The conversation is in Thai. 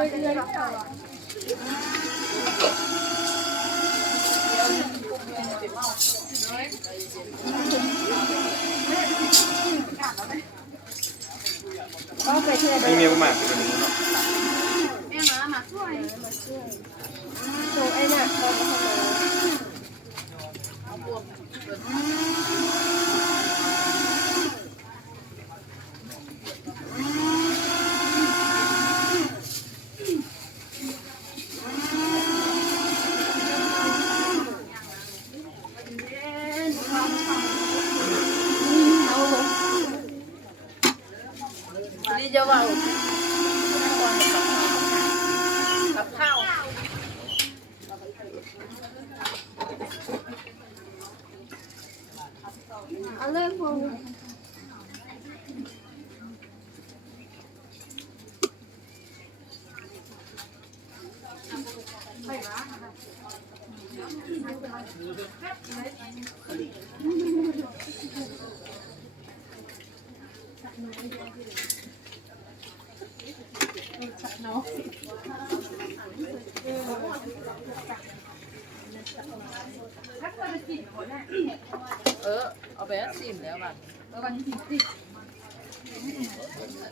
ก็ไปเชื่อได้ ไม่มีประมาณเป็นนี้เนาะ แม่มาช่วยโชว์ไอ้น่ะก็มาเอาบวมนี่จะว่ากับข้าวเอาเลยพงเอาไปซิมแล้วป่ะ